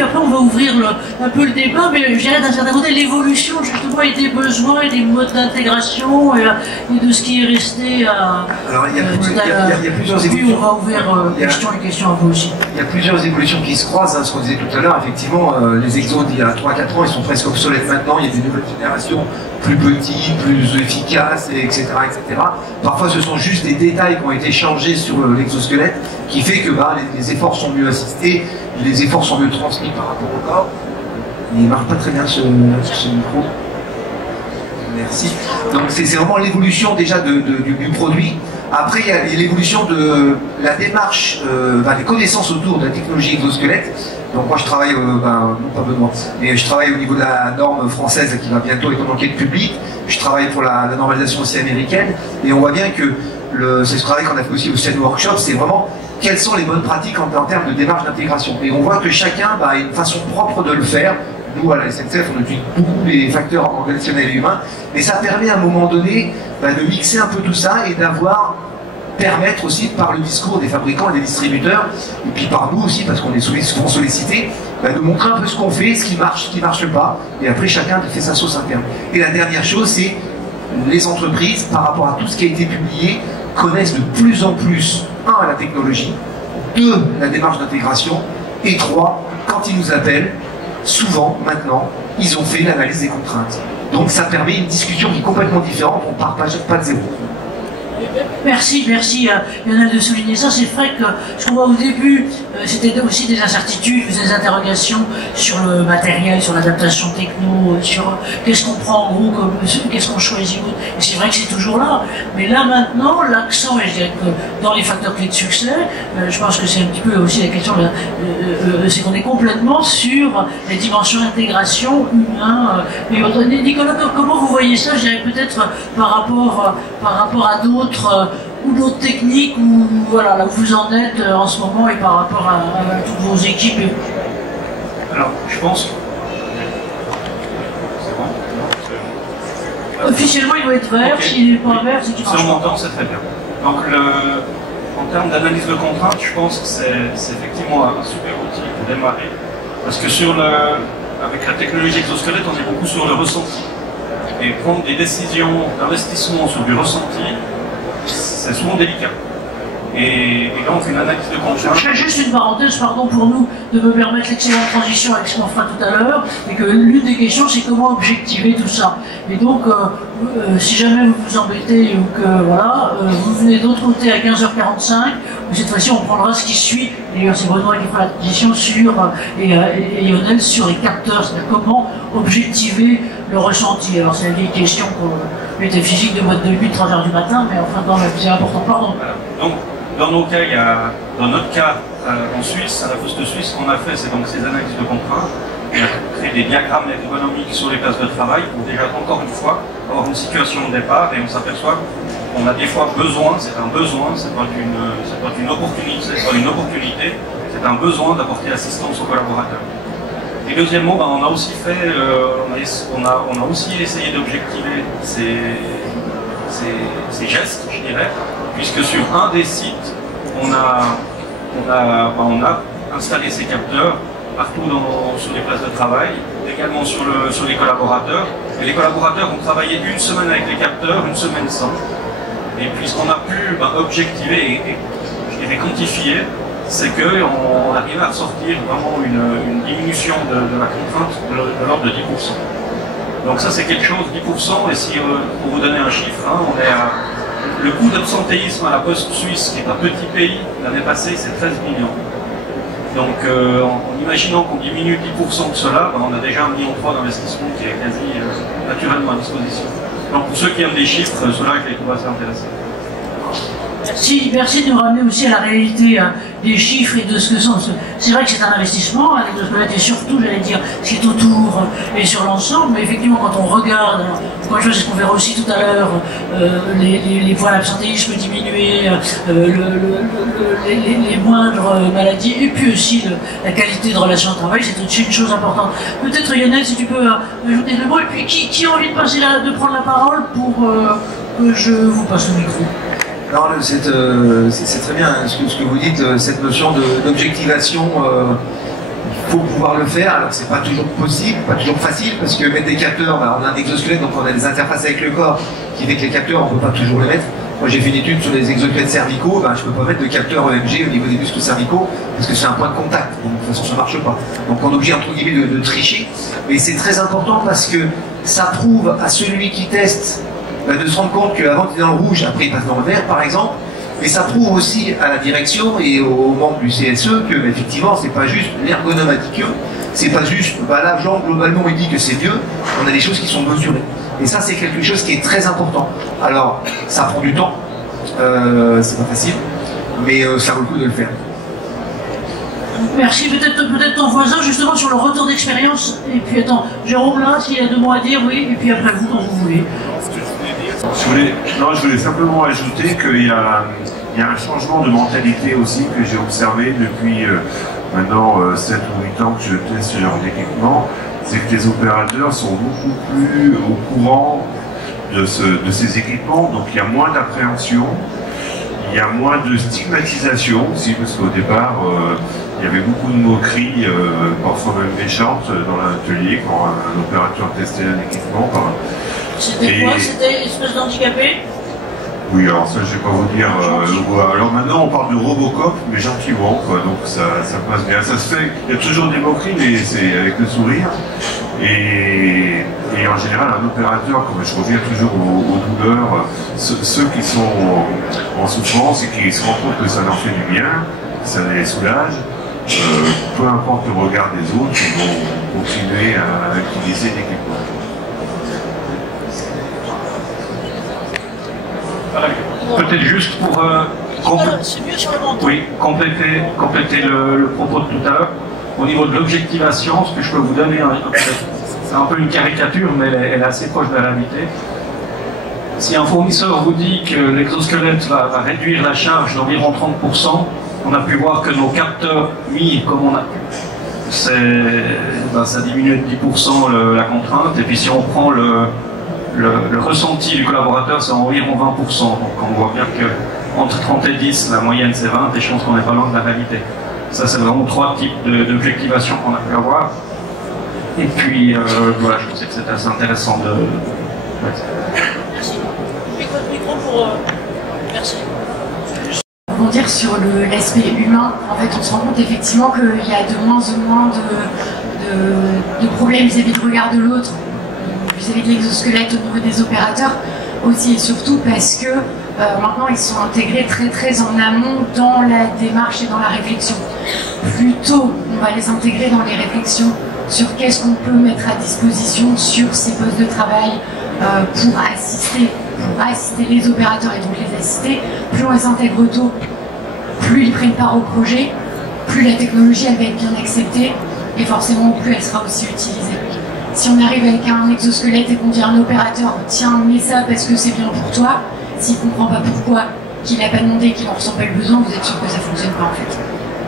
puis après on va ouvrir un peu le débat, mais je dirais d'un certain côté l'évolution justement et des besoins et des modes d'intégration et de ce qui est resté à... Alors il y a plusieurs évolutions. Puis on va ouvrir questions à vous aussi. Il y a plusieurs évolutions qui se croisent, hein, ce qu'on disait tout à l'heure, effectivement, les exos d'il y a 3-4 ans, ils sont presque obsolètes maintenant, il y a des nouvelles générations plus petits, plus efficaces, etc., etc. Parfois ce sont juste des détails qui ont été changés sur l'exosquelette, qui fait que les efforts sont mieux assistés, les efforts sont mieux transmis par rapport au corps. Il ne marche pas très bien ce micro. Merci. Donc c'est vraiment l'évolution déjà du produit. Après, il y a l'évolution de la démarche, des connaissances autour de la technologie exosquelette. Donc moi je travaille, non pas Benoît, mais je travaille au niveau de la norme française qui va bientôt être en enquête publique. Je travaille pour la normalisation aussi américaine. Et on voit bien que c'est ce travail qu'on a fait aussi au CEN Workshop, c'est vraiment quelles sont les bonnes pratiques en termes de démarche d'intégration. Et on voit que chacun a une façon propre de le faire. Nous, à la SNCF, on utilise beaucoup les facteurs organisationnels et humains, mais ça permet à un moment donné de mixer un peu tout ça et permettre aussi, par le discours des fabricants et des distributeurs, et puis par nous aussi, parce qu'on est souvent sollicités, de montrer un peu ce qu'on fait, ce qui marche pas, et après chacun fait sa sauce interne. Et la dernière chose, c'est les entreprises, par rapport à tout ce qui a été publié, connaissent de plus en plus, 1, la technologie, 2, la démarche d'intégration, et 3, quand ils nous appellent, souvent, maintenant, ils ont fait l'analyse des contraintes. Donc ça permet une discussion qui est complètement différente, on ne part pas de zéro. Merci Lionel de souligner ça. C'est vrai que ce qu'on voit au début, c'était aussi des incertitudes, des interrogations sur le matériel, sur l'adaptation techno, sur qu'est-ce qu'on prend en gros, qu'est-ce qu'on choisit. Et c'est vrai que c'est toujours là. Mais là maintenant, l'accent, et je dirais que dans les facteurs clés de succès, je pense que c'est un petit peu aussi la question, c'est qu'on est complètement sur les dimensions d'intégration humain. Nicolas, comment vous voyez ça? Je dirais peut-être par rapport à d'autres ou d'autres techniques, ou voilà, là où vous en êtes en ce moment et par rapport à toutes vos équipes. Alors, je pense. C'est bon. Officiellement, il doit être vert. Okay. S'il n'est pas vert, c'est qu'il marche. Si on m'entend, c'est très bien. Donc, en termes d'analyse de contraintes, je pense que c'est effectivement un super outil pour démarrer. Parce que avec la technologie exosquelette, on est beaucoup sur le ressenti. Et prendre des décisions d'investissement sur du ressenti, c'est souvent délicat. Et donc une analyse de contraintes. Je fais juste une parenthèse, pardon pour nous, de me permettre l'excellente transition avec ce qu'on fera tout à l'heure, et que l'une des questions c'est comment objectiver tout ça. Et donc, si jamais vous vous embêtez ou que voilà, vous venez d'autre côté à 15h45, cette fois-ci on prendra ce qui suit. D'ailleurs c'est Benoît qui fera la transition et Lionel sur les capteurs, c'est-à-dire comment objectiver le ressenti. Alors c'est une vieille question qu'on était physique de mode de nuit, 3h du matin, mais enfin quand même c'est important. Pardon. Donc, dans notre cas, en Suisse, à la Foste Suisse, ce qu'on a fait, c'est donc ces analyses de contraintes. On a créé des diagrammes ergonomiques sur les places de travail pour déjà, encore une fois, avoir une situation de départ, et on s'aperçoit qu'on a des fois besoin, c'est un besoin, c'est pas une opportunité, c'est un besoin d'apporter assistance aux collaborateurs. Et deuxièmement, on a aussi fait, on a aussi essayé d'objectiver ces gestes, je dirais, puisque sur un des sites, on a installé ces capteurs partout sur les places de travail, également sur les collaborateurs. Et les collaborateurs ont travaillé une semaine avec les capteurs, une semaine sans. Et puis ce qu'on a pu objectiver et je dirais quantifier, c'est qu'on arrivait à ressortir vraiment une diminution de la contrainte de l'ordre de 10%. Donc ça c'est quelque chose, 10%, et si pour vous donner un chiffre, on est à... Le coût d'absentéisme à la Poste suisse, qui est un petit pays, l'année passée, c'est 13 millions. Donc, en imaginant qu'on diminue 10% de cela, on a déjà 1,3 million d'investissement qui est quasi naturellement à disposition. Donc, pour ceux qui aiment des chiffres, cela je les trouve assez intéressants. Merci de nous ramener aussi à la réalité des chiffres et de ce que sont. C'est vrai que c'est un investissement, l'exosquelette, et surtout, j'allais dire, ce qui est autour et sur l'ensemble, mais effectivement, quand on regarde, encore une fois, c'est ce qu'on verra aussi tout à l'heure, les points d'absentéisme diminués, les moindres maladies, et puis aussi la qualité de relation de travail, c'est aussi une chose importante. Peut-être, Lionel, si tu peux ajouter deux mots, et puis qui a envie de prendre la parole pour que je vous passe le micro? Non, c'est très bien ce que vous dites, cette notion d'objectivation Il faut pouvoir le faire, alors c'est pas toujours possible, pas toujours facile, parce que mettre des capteurs, on a un exosquelette, donc on a des interfaces avec le corps, qui fait que les capteurs, on peut pas toujours les mettre. Moi j'ai fait une étude sur les exosquelettes cervicaux, je peux pas mettre de capteur EMG au niveau des muscles cervicaux, parce que c'est un point de contact, donc de toute façon ça marche pas. Donc on est obligé entre guillemets de tricher, mais c'est très important parce que ça prouve à celui qui teste de se rendre compte qu'avant il était dans le rouge, après il passe dans le vert par exemple. Mais ça prouve aussi à la direction et aux membres du CSE que effectivement c'est pas juste l'ergonomatique, c'est pas juste là Jean globalement il dit que c'est mieux, on a des choses qui sont mesurées. Et ça c'est quelque chose qui est très important. Alors ça prend du temps, c'est pas facile, mais ça vaut le coup de le faire. Merci, peut-être ton voisin justement sur le retour d'expérience. Et puis attends, Jérôme là, s'il y a 2 mots à dire, oui, et puis après vous quand vous voulez. Je voulais simplement ajouter qu'il y a un changement de mentalité aussi que j'ai observé depuis maintenant 7 ou 8 ans que je teste ce genre d'équipement. C'est que les opérateurs sont beaucoup plus au courant de ces équipements, donc il y a moins d'appréhension, il y a moins de stigmatisation aussi, parce qu'au départ, il y avait beaucoup de moqueries, parfois même méchantes, dans l'atelier quand un opérateur testait un équipement. C'était quoi? C'était espèce d'handicapé? Oui, alors ça je vais pas vous dire. Alors maintenant on parle de Robocop, mais gentiment, quoi, donc ça passe bien. Ça se fait, il y a toujours des moqueries, mais c'est avec le sourire. Et en général, un opérateur, comme je reviens toujours aux douleurs, ceux qui sont en souffrance et qui se rendent compte que ça leur fait du bien, ça les soulage, peu importe le regard des autres, ils vont continuer à utiliser l'équipement. Peut-être juste pour compléter le propos de tout à l'heure, au niveau de l'objectivation, ce que je peux vous donner, c'est un peu une caricature, mais elle est assez proche de la réalité. Si un fournisseur vous dit que l'exosquelette va réduire la charge d'environ 30%, on a pu voir que nos capteurs, oui, comme on a pu, ça diminue de 10% la contrainte, et puis si on prend le ressenti du collaborateur, c'est environ 20%. Donc on voit bien qu'entre 30 et 10, la moyenne c'est 20, et je pense qu'on n'est pas loin de la réalité. Ça, c'est vraiment 3 types d'objectivation qu'on a pu avoir. Et puis, voilà, je pensais que c'était assez intéressant de... Ouais. Merci. Micro pour... Merci. Pour dire sur l'aspect humain, en fait, on se rend compte effectivement qu'il y a de moins en moins de problèmes vis-à-vis du regard de l'autre, vis-à-vis de l'exosquelette au niveau des opérateurs, aussi et surtout parce que maintenant ils sont intégrés très en amont dans la démarche et dans la réflexion. Plus tôt on va les intégrer dans les réflexions sur qu'est-ce qu'on peut mettre à disposition sur ces postes de travail pour assister les opérateurs et donc les assister, plus on les intègre tôt, plus ils prennent part au projet, plus la technologie elle va être bien acceptée et forcément plus elle sera aussi utilisée. Si on arrive avec un exosquelette et qu'on dit à un opérateur « Tiens, mets ça parce que c'est bien pour toi », s'il ne comprend pas pourquoi, qu'il n'a pas demandé, qu'il n'en ressent pas le besoin, vous êtes sûr que ça ne fonctionne pas en fait.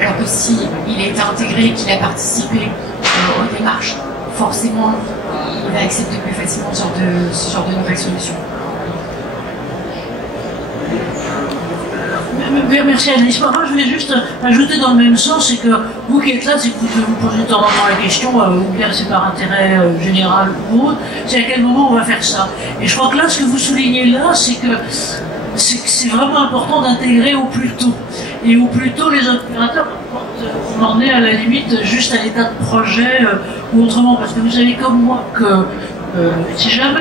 Alors que s'il a été intégré, qu'il a participé aux démarches, forcément, il va accepter plus facilement ce genre de nouvelles solutions. Merci Annelise. Moi, je voulais juste ajouter dans le même sens, c'est que vous qui êtes là, c'est que vous posez de temps en temps la question, ou bien c'est par intérêt général ou autre, c'est à quel moment on va faire ça. Et je crois que là, ce que vous soulignez là, c'est que c'est vraiment important d'intégrer au plus tôt. Et au plus tôt, les opérateurs, on en est à la limite juste à l'état de projet ou autrement, parce que vous savez comme moi que si jamais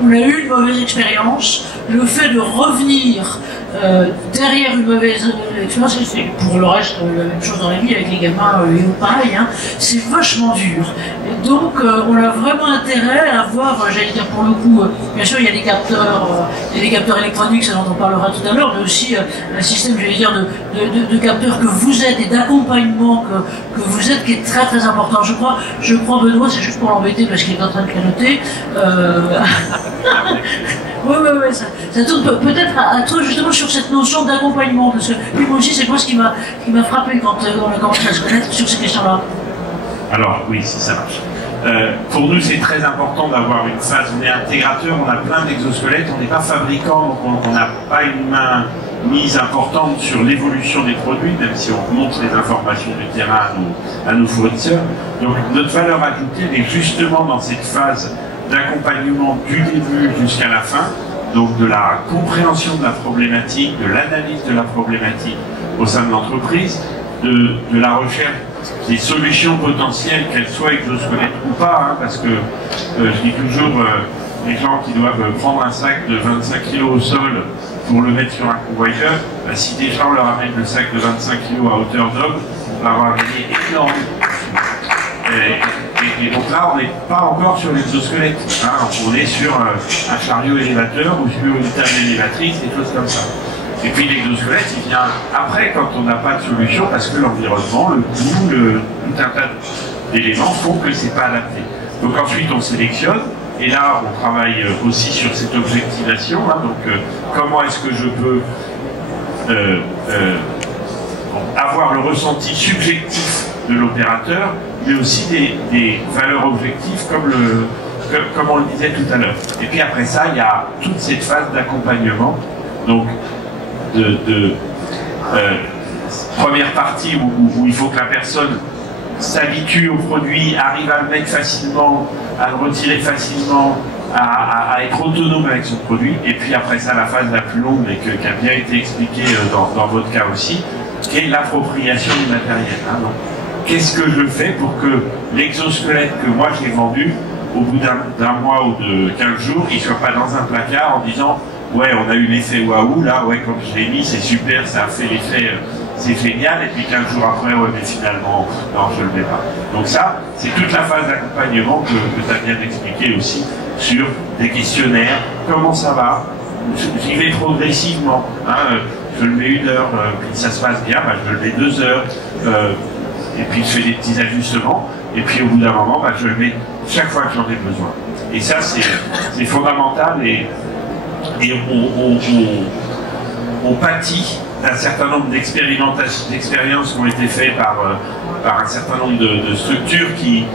on a eu une mauvaise expérience, le fait de revenir derrière une mauvaise expérience, c'est pour le reste la même chose dans la vie avec les gamins et pareil, hein, c'est vachement dur. Et donc on a vraiment intérêt à avoir, j'allais dire pour le coup, bien sûr il y a des capteurs électroniques, ça dont on parlera tout à l'heure, mais aussi un système, j'allais dire, de capteurs que vous êtes et d'accompagnement que vous êtes qui est très important. Je crois Benoît, c'est juste pour l'embêter parce qu'il est en train de canoter. Oui, ça tourne peut-être à toi justement sur cette notion d'accompagnement, parce que puis moi aussi c'est moi ce qui m'a frappé quand on a commencé à se connaître sur ces questions-là. Alors oui, si ça marche. Pour nous, c'est très important d'avoir une phase. On est intégrateur, on a plein d'exosquelettes, on n'est pas fabricant, donc on n'a pas une main mise importante sur l'évolution des produits, même si on montre les informations du terrain à nos fournisseurs. Donc notre valeur ajoutée est justement dans cette phase d'accompagnement du début jusqu'à la fin, donc de la compréhension de la problématique, de l'analyse de la problématique au sein de l'entreprise, de la recherche des solutions potentielles, qu'elles soient exosquelettes ou pas, hein, parce que je dis toujours, les gens qui doivent prendre un sac de 25 kg au sol pour le mettre sur un convoyeur, si des gens leur amènent le sac de 25 kg à hauteur d'homme, on va avoir gagné énormément. Et donc là, on n'est pas encore sur l'exosquelette, hein, on est sur un chariot élévateur ou sur une table élévatrice, des choses comme ça. Et puis l'exosquelette, il vient après, quand on n'a pas de solution, parce que l'environnement, le coût, tout un tas d'éléments font que c'est pas adapté. Donc ensuite, on sélectionne, et là, on travaille aussi sur cette objectivation. Hein, donc, comment est-ce que je peux avoir le ressenti subjectif de l'opérateur, mais aussi des valeurs objectives, comme on le disait tout à l'heure. Et puis après ça, il y a toute cette phase d'accompagnement. Donc, première partie où il faut que la personne s'habitue au produit, arrive à le mettre facilement, à le retirer facilement, à être autonome avec son produit. Et puis après ça, la phase la plus longue, et qui a bien été expliquée dans votre cas aussi, qui est l'appropriation du matériel. Hein. Donc, qu'est-ce que je fais pour que l'exosquelette que moi j'ai vendu, au bout d'un mois ou de 15 jours, il ne soit pas dans un placard en disant ouais, on a eu l'effet waouh, là, ouais, quand je l'ai mis, c'est super, ça a fait l'effet, c'est génial, et puis 15 jours après, ouais, mais finalement, non, je ne le mets pas. Donc ça, c'est toute la phase d'accompagnement que tu as bien expliqué aussi, sur des questionnaires, comment ça va, j'y vais progressivement, hein, je le mets 1 heure, puis ça se passe bien, bah, je le mets 2 heures, et puis je fais des petits ajustements, et puis au bout d'un moment, bah, je le mets chaque fois que j'en ai besoin. Et ça, c'est fondamental, et on pâtit d'un certain nombre d'expériences qui ont été faites par un certain nombre de structures qui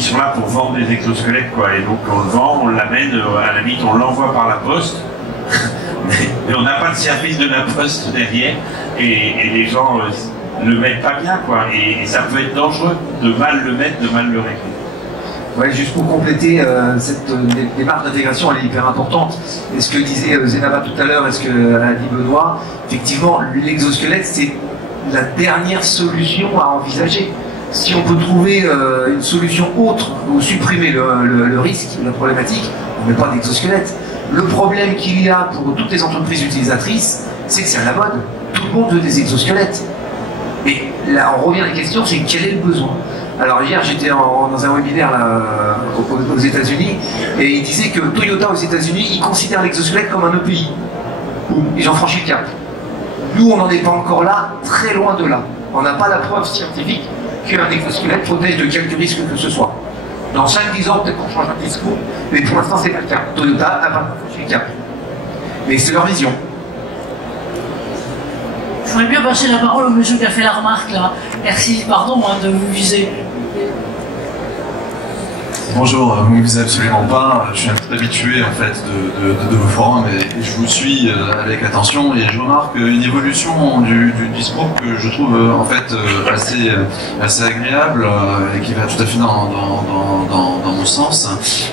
sont là pour vendre des exosquelettes, quoi. Et donc on le vend, on l'amène, à la limite on l'envoie par la poste, mais on n'a pas de service de la poste derrière, et les gens le mettent pas bien, quoi. Et ça peut être dangereux de mal le mettre, de mal le régler. Ouais, juste pour compléter, cette démarche d'intégration, elle est hyper importante. Et ce que disait Zénaba tout à l'heure, et ce que a dit Benoît, effectivement, l'exosquelette, c'est la dernière solution à envisager. Si on peut trouver une solution autre ou supprimer le risque, la problématique, on ne met pas d'exosquelette. Le problème qu'il y a pour toutes les entreprises utilisatrices, c'est que c'est à la mode. Tout le monde veut des exosquelettes. Mais là, on revient à la question, c'est quel est le besoin? Alors hier, j'étais dans un webinaire là, aux États-Unis, et il disait que Toyota aux États-Unis, ils considèrent l'exosquelette comme un EPI. Ils ont franchi le cap. Nous, on n'en est pas encore là, très loin de là. On n'a pas la preuve scientifique qu'un exosquelette protège de quelque risque que ce soit. Dans 5-10 ans, peut-être qu'on change un discours, mais pour l'instant, c'est pas le cas. Toyota n'a pas franchi le cap. Mais c'est leur vision. Je voudrais bien passer la parole au monsieur qui a fait la remarque là. Merci, pardon de vous viser. Bonjour, vous ne me visez absolument pas. Je suis un peu habitué en fait de vos forums et je vous suis avec attention et je remarque une évolution du discours que je trouve en fait assez agréable et qui va tout à fait dans mon sens.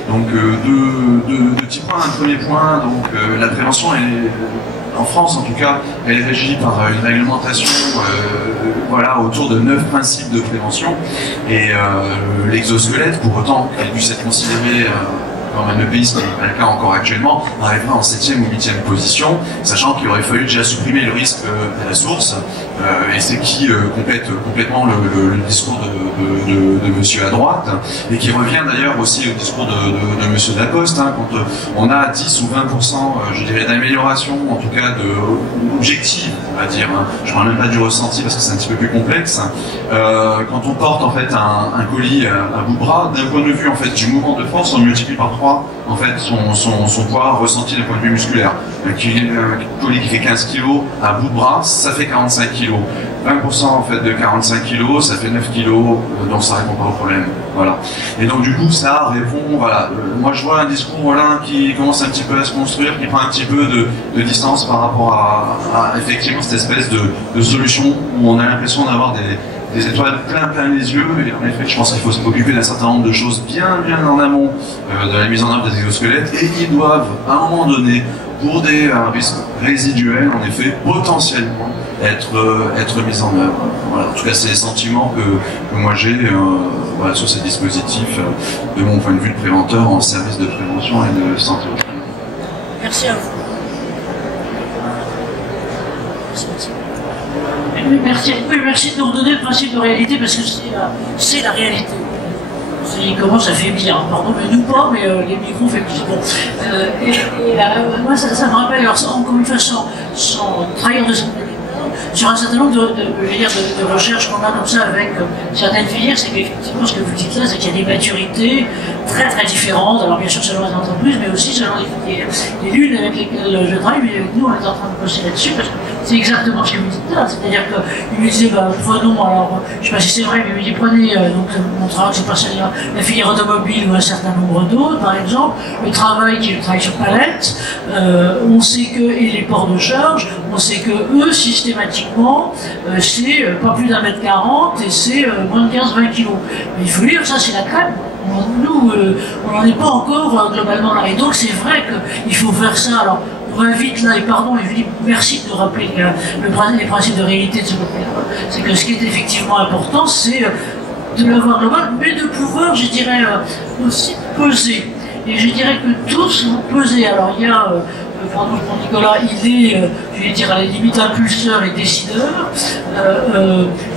Donc deux petits points. Un premier point, donc la prévention est en France en tout cas, elle est régie par une réglementation voilà, autour de 9 principes de prévention et l'exosquelette, pour autant qu'elle puisse être considérée comme un EPI, ce qui n'est pas le cas encore actuellement, arrivera en 7e ou 8e position, sachant qu'il aurait fallu déjà supprimer le risque à la source, et c'est qui complète complètement le discours de monsieur à droite, et qui revient d'ailleurs aussi au discours de monsieur Lacoste, hein, quand on a 10 ou 20%, je dirais, d'amélioration, en tout cas objective, on va dire, hein. Je ne parle même pas du ressenti parce que c'est un petit peu plus complexe, quand on porte en fait un colis à bout de bras, d'un point de vue en fait du mouvement de force, on multiplie par 3. fois en fait son poids ressenti d'un point de vue musculaire. Un colis qui fait 15 kg à bout de bras, ça fait 45 kg. 20% en fait de 45 kg, ça fait 9 kg, donc ça répond pas au problème. Voilà. Et donc du coup ça répond, voilà. Moi je vois un discours voilà, qui commence un petit peu à se construire, qui prend un petit peu de distance par rapport à effectivement cette espèce de solution où on a l'impression d'avoir des étoiles plein les yeux, et en effet je pense qu'il faut s'occuper d'un certain nombre de choses bien en amont de la mise en œuvre des exosquelettes, et ils doivent à un moment donné, pour des risques résiduels en effet, potentiellement être mis en œuvre. Voilà. En tout cas c'est les sentiments que moi j'ai voilà, sur ces dispositifs de mon point de vue de préventeur en service de prévention et de santé. Merci à vous. Merci de nous redonner le principe de réalité, parce que c'est la réalité. Il commence à faiblir, pardon, mais nous pas, mais les micros faiblissent. Bon. Moi, ça me rappelle, alors, encore une fois, sans trahir de sur un certain nombre de recherches qu'on a comme ça avec certaines filières, c'est qu'effectivement, ce que vous dites là, c'est qu'il y a des maturités très différentes. Alors bien sûr, selon les entreprises, mais aussi selon les lunes avec lesquelles je travaille, mais avec nous, on est en train de bosser là-dessus, parce que c'est exactement ce que vous dites là. C'est-à-dire qu'il me disait, prenons, alors, je ne sais pas si c'est vrai, mais il me dit, prenez, donc, mon travail, c'est pas la filière automobile ou un certain nombre d'autres, par exemple, le travail qui est le travail sur palette, on sait que, et les ports de charge, on sait que eux, systématiquement, c'est pas plus d'1m40 et c'est moins de 15-20 kg. Mais il faut dire, ça c'est la crème. Nous, on n'en est pas encore globalement là. Et donc c'est vrai qu'il faut faire ça. Alors, on va vite là, et pardon, et je dis merci de rappeler les principes de réalité de ce côté-là. C'est que ce qui est effectivement important, c'est de l'avoir global, mais de pouvoir, je dirais, aussi peser. Et je dirais que tous vous pesez. Alors il y a pardon, je prends Nicolas, il est, je vais dire, à la limite impulseur et décideur.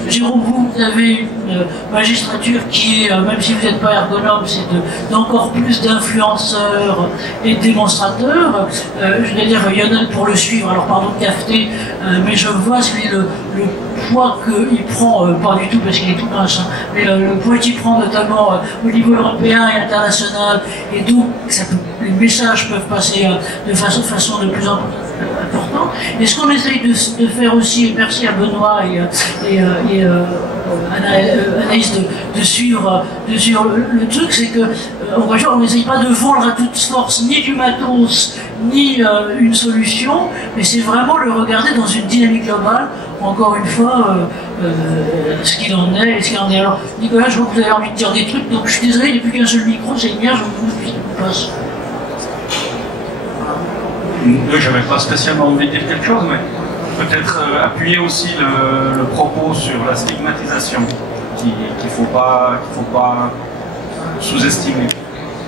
Jérôme, vous avez une magistrature qui est, même si vous n'êtes pas ergonome, c'est d'encore plus d'influenceurs et de démonstrateurs. Je vais dire, il y en a pour le suivre, alors pardon de cafeté, mais je vois le poids qu'il prend, pas du tout parce qu'il est tout mince, hein, mais le poids qu'il prend notamment au niveau européen et international, et donc les messages peuvent passer de façon de plus en plus importante. Et ce qu'on essaye de faire aussi, et merci à Benoît et Anaïs de suivre le truc, c'est que on n'essaye pas de vendre à toute force ni du matos, ni une solution, mais c'est vraiment le regarder dans une dynamique globale, encore une fois, ce qu'il en est et ce qu'il en est. Alors, Nicolas, je vois que vous avez envie de dire des trucs, donc je suis désolé, il n'y a plus qu'un seul micro, c'est le mien, je vous passe. Je n'avais pas spécialement envie de dire quelque chose, mais peut-être appuyer aussi le propos sur la stigmatisation qu'il ne faut pas sous-estimer.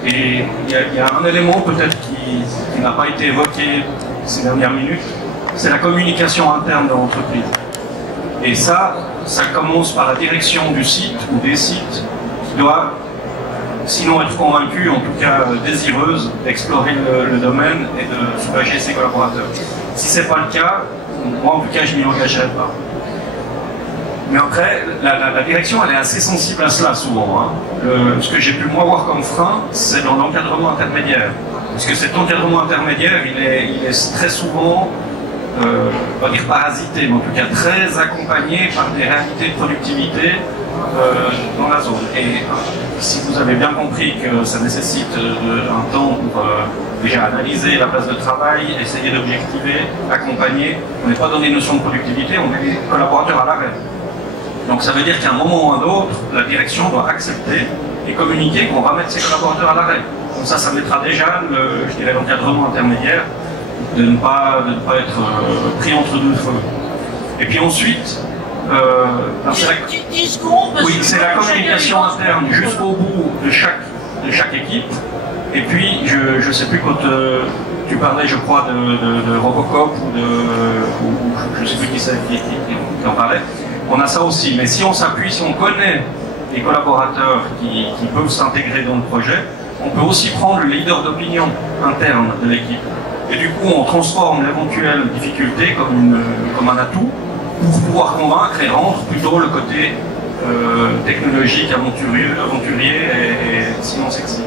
Et il y a un élément peut-être qui n'a pas été évoqué ces dernières minutes, c'est la communication interne de l'entreprise. Et ça commence par la direction du site ou des sites qui doit, sinon être convaincue, en tout cas désireuse d'explorer le domaine et de soulager ses collaborateurs. Si ce n'est pas le cas, moi en tout cas je m'y engagerai pas. Mais après, la direction elle est assez sensible à cela souvent. Hein. Ce que j'ai pu moi voir comme frein, c'est dans l'encadrement intermédiaire. Parce que cet encadrement intermédiaire, il est très souvent, on va dire parasité, mais en tout cas très accompagné par des réalités de productivité dans la zone. Et si vous avez bien compris que ça nécessite un temps pour déjà analyser la place de travail, essayer d'objectiver, accompagner, on n'est pas dans des notions de productivité, on est des collaborateurs à l'arrêt. Donc ça veut dire qu'à un moment ou à un autre, la direction doit accepter et communiquer qu'on va mettre ses collaborateurs à l'arrêt. Comme ça mettra déjà, je dirais, l'encadrement intermédiaire de ne pas être pris entre deux feux. Et puis ensuite, c'est la communication interne jusqu'au bout de chaque équipe. Et puis, je ne sais plus quand tu parlais, je crois, de Robocop ou je ne sais plus qui en parlait, on a ça aussi. Mais si on s'appuie, si on connaît les collaborateurs qui peuvent s'intégrer dans le projet, on peut aussi prendre le leader d'opinion interne de l'équipe. Et du coup, on transforme l'éventuelle difficulté comme un atout pour pouvoir convaincre et rendre plutôt le côté technologique, aventurier et sinon sexy.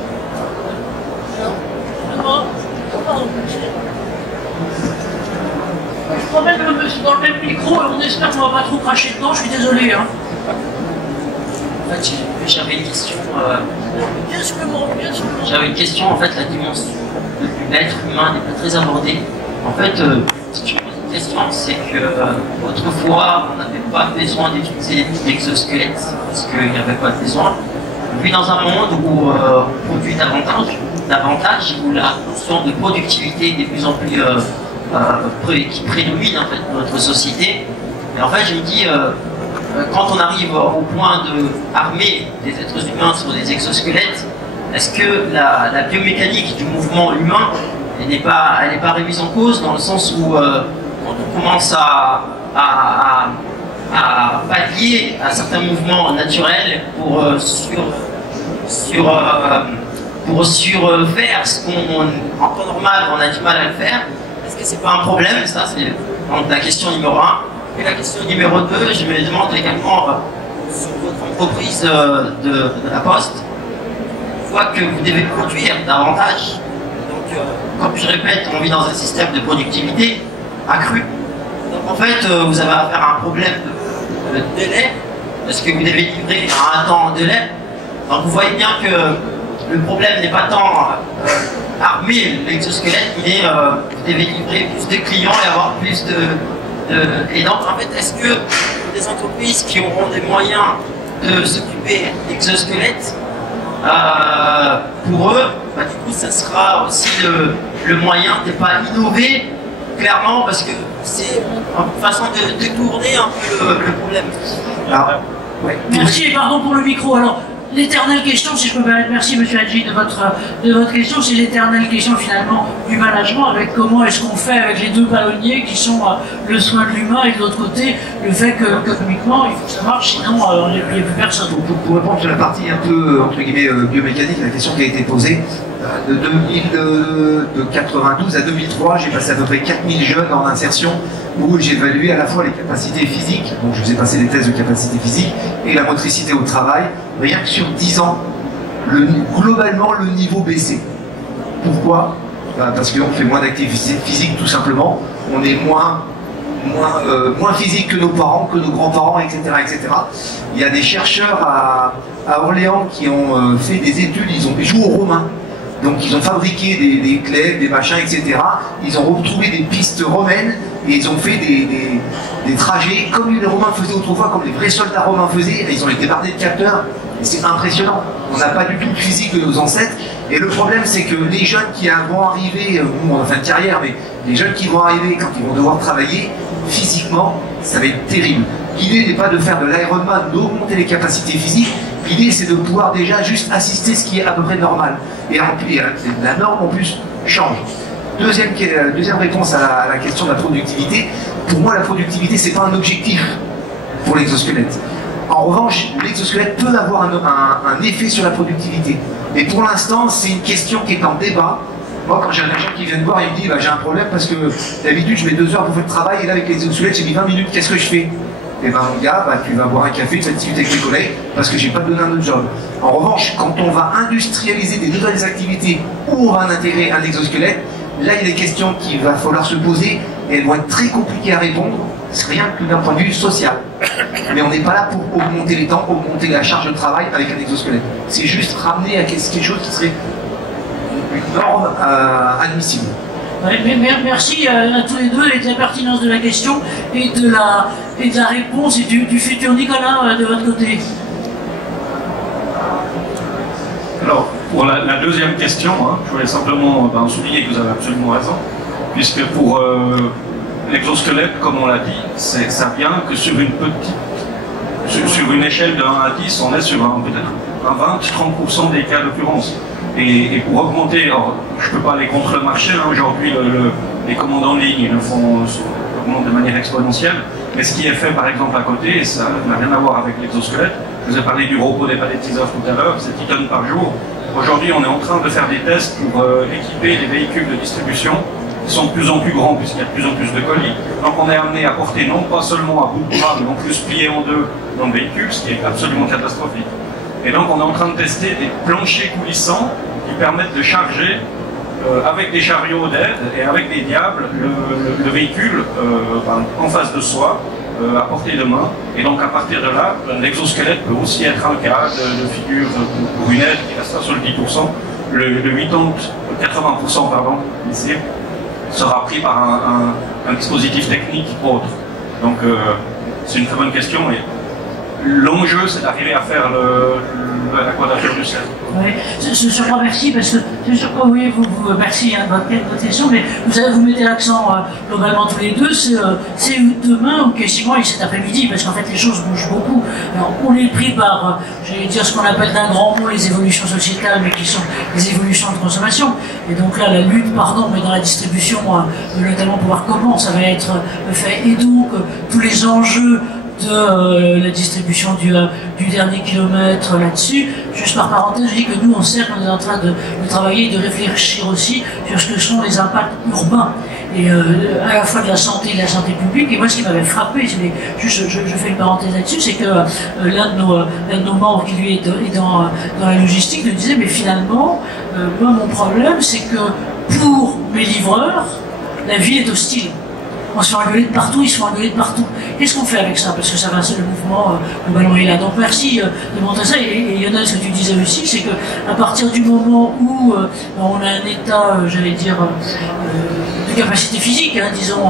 Je promets de me mettre dans le même micro et on espère qu'on va pas trop cracher dedans, je suis désolé. Hein. En fait, j'avais une question. Bien sûr, bien sûr. J'avais une question, en fait, la dimension de l'être humain n'est pas très abordée. En fait, je me pose une question, c'est que autrefois, on n'avait pas besoin d'utiliser l'exosquelette parce qu'il n'y avait pas de besoin. Puis dans un monde où on produit davantage, où la notion de productivité est de plus en plus qui prédomine en fait dans notre société. Et en fait, je me dis, quand on arrive au point de armer des êtres humains sur des exosquelettes, est-ce que la biomécanique du mouvement humain elle n'est pas remise en cause dans le sens où quand on commence à pallier à certains mouvements naturels pour surfaire ce qu'on en temps normal on a du mal à le faire, est-ce que c'est pas un problème? Ça c'est donc la question numéro 1. Et la question numéro 2, je me demande également sur votre entreprise de la Poste, une fois que vous devez produire davantage, donc comme je répète, on vit dans un système de productivité accrue. Donc en fait, vous avez affaire à un problème de délai, parce que vous devez livrer à un temps en délai. Donc vous voyez bien que le problème n'est pas tant armer l'exosquelette, mais vous devez livrer plus de clients et avoir plus de... Et donc en fait, est-ce que des entreprises qui auront des moyens de s'occuper d'exosquelettes, pour eux, bah, du coup, ça sera aussi le moyen de ne pas innover, clairement, parce que c'est une façon de détourner un peu le problème. Alors, ouais. Merci et pardon pour le micro. Alors, l'éternelle question, si je peux me permettre, merci Monsieur Hadji de votre question, c'est l'éternelle question finalement du management, avec comment est-ce qu'on fait avec les deux ballonniers qui sont le soin de l'humain et de l'autre côté le fait que économiquement il faut que ça marche, sinon il n'y a plus personne. Pour répondre sur la partie un peu entre guillemets biomécanique, la question qui a été posée, de 92 à 2003, j'ai passé à peu près 4000 jeunes en insertion où j'ai évalué à la fois les capacités physiques, donc je faisais passer des tests de capacité physique et la motricité au travail. Rien que sur 10 ans, globalement le niveau baissait. Pourquoi? Parce qu'on fait moins d'activité physique tout simplement, on est moins physique que nos parents, que nos grands-parents, etc., etc. Il y a des chercheurs à Orléans qui ont fait des études, ils ont joué aux Romains. Donc ils ont fabriqué des clefs, des machins, etc. Ils ont retrouvé des pistes romaines et ils ont fait des trajets comme les Romains faisaient autrefois, comme les vrais soldats romains faisaient. Et ils ont été bardés de capteurs. Et c'est impressionnant. On n'a pas du tout le physique de nos ancêtres. Et le problème, c'est que les jeunes qui vont arriver, en fin de carrière, mais les jeunes qui vont arriver quand ils vont devoir travailler, physiquement, ça va être terrible. L'idée n'est pas de faire de l'Ironman, d'augmenter les capacités physiques. L'idée, c'est de pouvoir déjà juste assister ce qui est à peu près normal. Et la norme, en plus, change. Deuxième réponse à la question de la productivité. Pour moi, la productivité, c'est pas un objectif pour l'exosquelette. En revanche, l'exosquelette peut avoir un effet sur la productivité. Mais pour l'instant, c'est une question qui est en débat. Moi, quand j'ai un agent qui vient me voir, il me dit j'ai un problème parce que d'habitude, je mets 2 heures pour faire le travail et là, avec l'exosquelette, j'ai mis 20 minutes. Qu'est-ce que je fais? Eh ben mon gars, tu vas boire un café, tu vas discuter avec tes collègues parce que j'ai pas donné un autre job. En revanche, quand on va industrialiser des nouvelles activités où on va intégrer un exosquelette, là il y a des questions qu'il va falloir se poser et elles vont être très compliquées à répondre, c'est rien que d'un point de vue social. Mais on n'est pas là pour augmenter les temps, augmenter la charge de travail avec un exosquelette. C'est juste ramener à quelque chose qui serait une norme admissible. Merci à tous les deux et de la pertinence de la question et de la réponse et du futur. Nicolas, de votre côté. Alors, pour la deuxième question, je voulais simplement souligner que vous avez absolument raison, puisque pour l'exosquelette, comme on l'a dit, ça vient que sur une échelle de 1 à 10, on est sur peut-être un 20-30% des cas d'occurrence. Et pour augmenter, alors, je ne peux pas aller contre le marché, aujourd'hui les commandes en ligne augmentent de manière exponentielle, mais ce qui est fait par exemple à côté, et ça n'a rien à voir avec l'exosquelette, je vous ai parlé du robot des palettiseurs tout à l'heure, c'est 10 tonnes par jour. Aujourd'hui on est en train de faire des tests pour équiper les véhicules de distribution qui sont de plus en plus grands puisqu'il y a de plus en plus de colis. Donc on est amené à porter non pas seulement à bout de bras, mais en plus plié en deux dans le véhicule, ce qui est absolument catastrophique. Et donc on est en train de tester des planchers coulissants qui permettent de charger avec des chariots d'aide et avec des diables, le véhicule en face de soi, à portée de main, et donc à partir de là, l'exosquelette peut aussi être un cas de figure pour une aide qui restera sur le 10%, le 80% pardon, ici, sera pris par un dispositif technique autre. Donc c'est une très bonne question, et l'enjeu c'est d'arriver à faire la quadrature du cercle. Oui, je crois, merci, parce que je crois, oui, vous merci de votre question, mais vous mettez l'accent globalement tous les deux, c'est demain ou quasiment et cet après-midi, parce qu'en fait les choses bougent beaucoup. Alors on est pris par, j'allais dire ce qu'on appelle d'un grand mot les évolutions sociétales, mais qui sont les évolutions de consommation. Et donc là la lutte, pardon, mais dans la distribution, notamment pour voir comment ça va être fait, et donc tous les enjeux de la distribution du dernier kilomètre là-dessus. Juste par parenthèse, je dis que nous, on est en train de travailler et de réfléchir aussi sur ce que sont les impacts urbains, et à la fois de la santé et de la santé publique. Et moi, ce qui m'avait frappé, je fais une parenthèse là-dessus, c'est que l'un de nos membres qui lui est dans la logistique nous disait, mais finalement, moi, mon problème, c'est que pour mes livreurs, la vie est hostile. On se fait engueuler de partout, ils se font engueuler de partout. Qu'est-ce qu'on fait avec ça? Parce que ça va, c'est le mouvement, le ballon est là. Donc merci de montrer ça. Et Lionel, ce que tu disais aussi, c'est qu'à partir du moment où on a un état, j'allais dire, de capacité physique, hein, disons,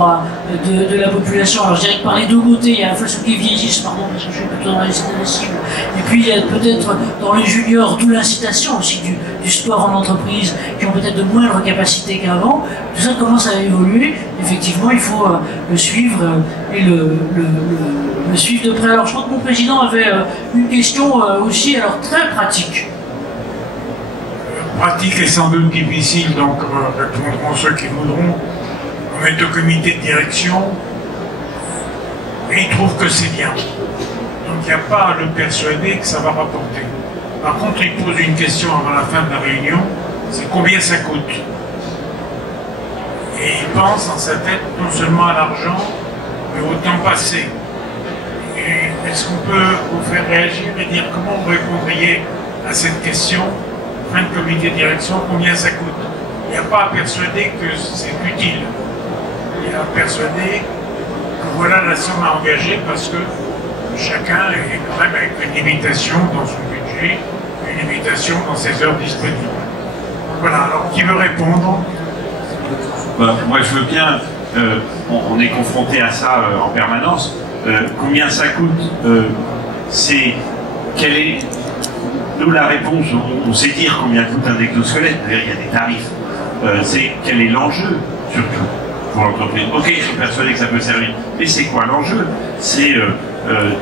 de la population, alors je dirais que par les deux côtés, il y a à la fois ceux qui vieillissent, pardon, parce que je suis plutôt dans les cibles, et puis il y a peut-être dans les juniors, d'où l'incitation aussi du sport en entreprise, qui ont peut-être de moindres capacités qu'avant. Tout ça commence à évoluer. Effectivement, il faut le suivre et le suivre de près. Alors je crois que mon président avait une question aussi, alors très pratique. Pratique et sans doute difficile, donc répondront ceux qui voudront. On est au comité de direction et ils trouvent que c'est bien. Donc il n'y a pas à le persuader que ça va rapporter. Par contre, il pose une question avant la fin de la réunion, c'est combien ça coûte? Et il pense dans sa tête non seulement à l'argent, mais au temps passé. Et est-ce qu'on peut vous faire réagir et dire comment vous répondriez à cette question, fin de comité de direction, combien ça coûte? Il n'y a pas à persuader que c'est utile. Il y a à persuader que voilà la somme à engager parce que chacun est quand même avec une limitation dans son budget, une limitation dans ses heures disponibles. Voilà, alors qui veut répondre? Moi je veux bien, on est confronté à ça en permanence. Combien ça coûte? Quelle est nous la réponse? On sait dire combien coûte un exosquelette, d'ailleurs il y a des tarifs. C'est quel est l'enjeu surtout pour l'entreprise? Ok, je suis persuadé que ça peut servir, mais c'est quoi l'enjeu? C'est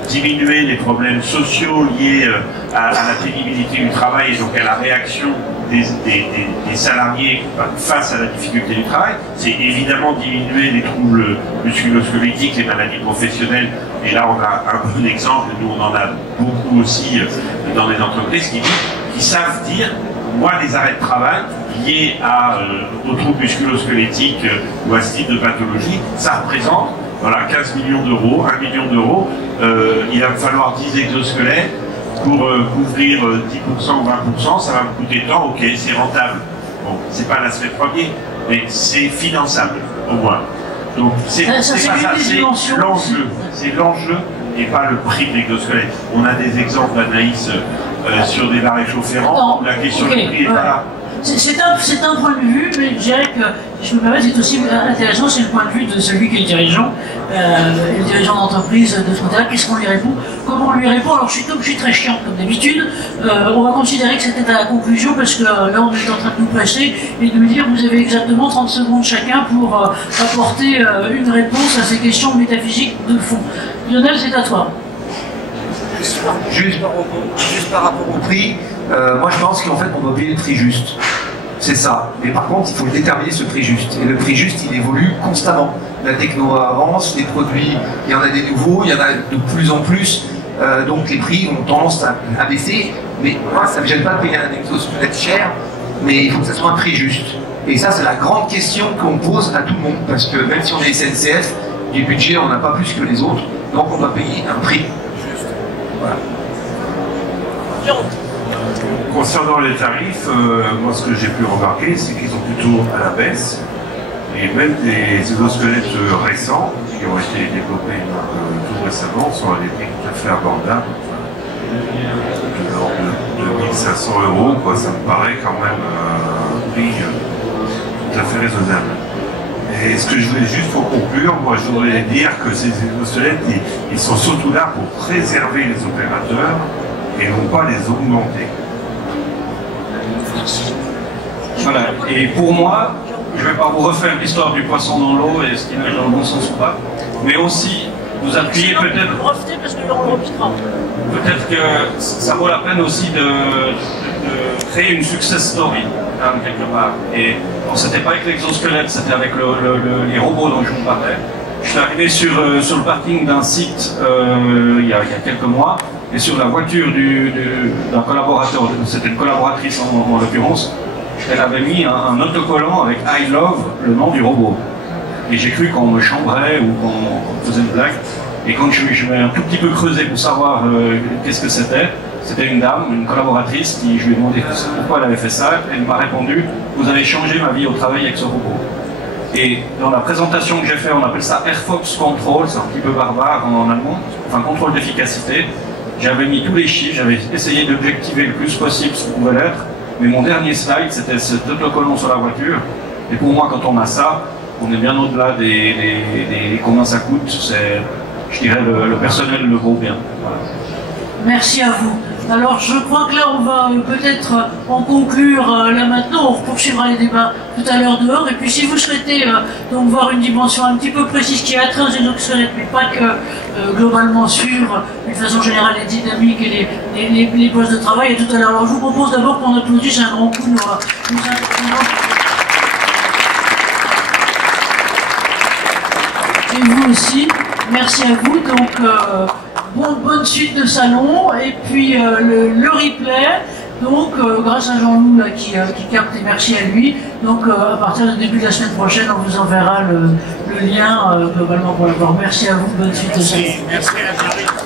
diminuer les problèmes sociaux liés à la pénibilité du travail et donc à la réaction des salariés face à la difficulté du travail. C'est évidemment diminuer les troubles musculo-squelettiques, les maladies professionnelles, et là on a un bon exemple, nous on en a beaucoup aussi dans les entreprises qui savent dire, moi les arrêts de travail liés aux troubles musculo-squelettiques ou à ce type de pathologie, ça représente 15 millions d'euros, 1 million d'euros, il va me falloir 10 exosquelettes pour couvrir 10% ou 20%, ça va me coûter tant, ok, c'est rentable. Bon, c'est pas l'aspect premier, mais c'est finançable, au moins. Donc c'est pas ça, c'est l'enjeu et pas le prix de l'exosquelette. On a des exemples, Anaïs, sur des maréchaux ferrants, la question du prix n'est pas là. C'est un point de vue, mais je dirais que, je me permets, c'est aussi intéressant, c'est le point de vue de celui qui est dirigeant, le dirigeant d'entreprise de ce côté-là. Qu'est-ce qu'on lui répond? Comment on lui répond? Alors je suis très chiant comme d'habitude, on va considérer que c'était à la conclusion parce que là on est en train de nous presser et de nous dire vous avez exactement 30 secondes chacun pour apporter une réponse à ces questions métaphysiques de fond. Lionel, c'est à toi. Juste par rapport au prix, moi je pense qu'en fait on doit payer le prix juste. C'est ça. Mais par contre, il faut déterminer ce prix juste. Et le prix juste, il évolue constamment. La techno avance, les produits, il y en a des nouveaux, il y en a de plus en plus. Donc les prix ont tendance à baisser. Mais moi, ça ne me gêne pas de payer un exosquelette cher, mais il faut que ça soit un prix juste. Et ça, c'est la grande question qu'on pose à tout le monde. Parce que même si on est SNCF, du budget, on n'a pas plus que les autres. Donc on doit payer un prix juste. Voilà. concernant les tarifs, moi ce que j'ai pu remarquer, c'est qu'ils sont plutôt à la baisse. Et même des exosquelettes récents, qui ont été développés tout récemment, sont à des prix tout à fait abordables. De l'ordre de 2500 €, quoi. Ça me paraît quand même un prix tout à fait raisonnable. Et ce que je voulais juste pour conclure, moi je voudrais dire que ces exosquelettes, ils sont surtout là pour préserver les opérateurs et non pas les augmenter. Voilà. Et pour moi, je ne vais pas vous refaire l'histoire du poisson dans l'eau et ce qui nage dans le bon sens ou pas, mais aussi vous appuyer peut-être. Peut-être que ça vaut la peine aussi de créer une success story, hein, quelque part. Et bon, c'était pas avec l'exosquelette, c'était avec les robots dont je vous parlais. Je suis arrivé sur le parking d'un site il y a quelques mois, et sur la voiture d'un collaborateur, c'était une collaboratrice en l'occurrence, elle avait mis un autocollant avec I love le nom du robot. Et j'ai cru qu'on me chambrait ou qu'on faisait une blague. Et quand je m'ai un tout petit peu creusé pour savoir qu'est-ce que c'était une dame, une collaboratrice, qui je lui ai demandé pourquoi elle avait fait ça. Elle m'a répondu, vous avez changé ma vie au travail avec ce robot. Et dans la présentation que j'ai fait, on appelle ça Airfox Control, c'est un petit peu barbare en allemand, enfin contrôle d'efficacité. J'avais mis tous les chiffres, j'avais essayé d'objectiver le plus possible ce qu'on pouvait l'être. Mais mon dernier slide, c'était cet autocollant sur la voiture. Et pour moi, quand on a ça, on est bien au-delà des combien ça coûte. C'est, je dirais, le personnel le vaut bien. Voilà. Merci à vous. Alors, je crois que là, on va peut-être en conclure là maintenant. On poursuivra les débats tout à l'heure dehors. Et puis, si vous souhaitez donc voir une dimension un petit peu précise qui a trait aux exosquelettes, mais pas que globalement sur une façon générale les dynamiques et les postes de travail, et tout à l'heure. Alors, je vous propose d'abord qu'on applaudisse un grand coup nos intervenants. Et vous aussi. Merci à vous. Donc, bonne suite de salon, et puis le replay, donc grâce à Jean-Loup qui capte, et merci à lui. Donc à partir du début de la semaine prochaine, on vous enverra le lien globalement pour l'avoir. Merci à vous, bonne suite de salon. Merci à